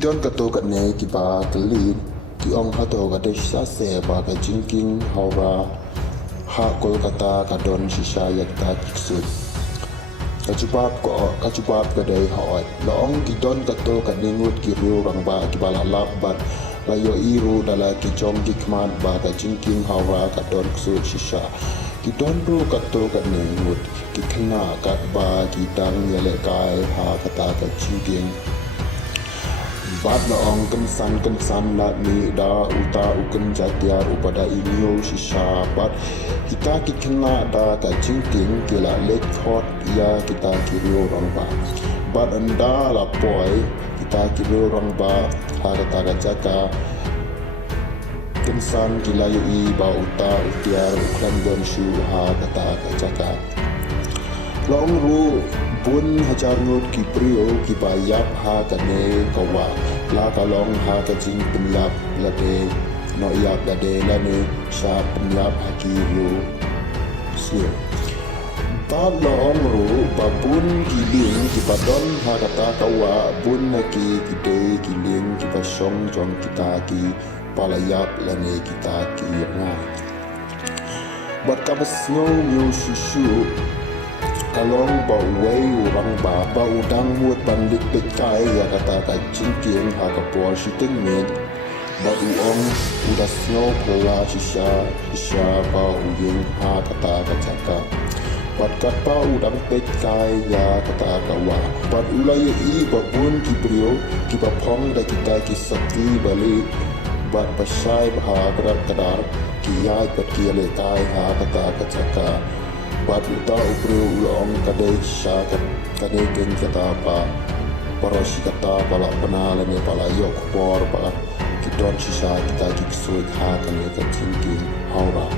don kato kat ne ki ba kelin ki ong hato ka de sha se ba ka jingkieng Howrah ha Kolkata ka don shisha yak ta Ksuid kacubab ka dei hoi la ong ki don kato ka ningut ki riu rang ba ki bala lap bat la yo iru dala ki jom ki kman ba ka jingkieng Howrah ka don Ksuid shisha ki don ru kato ka ningut ki khana kat ba ki dang yele kai ha kata ka jingkieng bat la ong kan san la ni da uta uken jatiar upada inyo shisha bat kita ki khana da ka jingkieng ki la lek thot ya kita ki rio rang ba bat anda la poi kita ki rio rang ba ha kata ka jaka kensan ki la yu i ba uta utiar uklan don shu ha kata ka jaka long ru bun hajar ngut ki prio ki bayap ha kane kawa la kalong ha ka jing penyap la de no yap la de la ne sha penyap ha ki ru sia ta long ru babun ki ling ki padon ha kata kawa bun na ki de ki ling ki pa song jong kita ki palayap la ne kita ki nga but kabas no yo shushu kalong ba wei urang ba udang mut ban lik pek kai ya kata ka jingkieng ha ka por shooting men ba uong uda snow kola shisha ba uyeng ha kata ka chaka bat kat pa udang pek kai ya kata ka wa bat ulai i ba bun ki brio ki ba phong da kita ki sakti bali bat pasai ba kadar kadar ki ya pat ki le kai ha kata ka chaka bat uta upru ulong kadai syakat kadai geng kata apa parosi kata pala penala ne pala yok por pala kidon shisha kita Ksuid ha kane ka jingkieng Howrah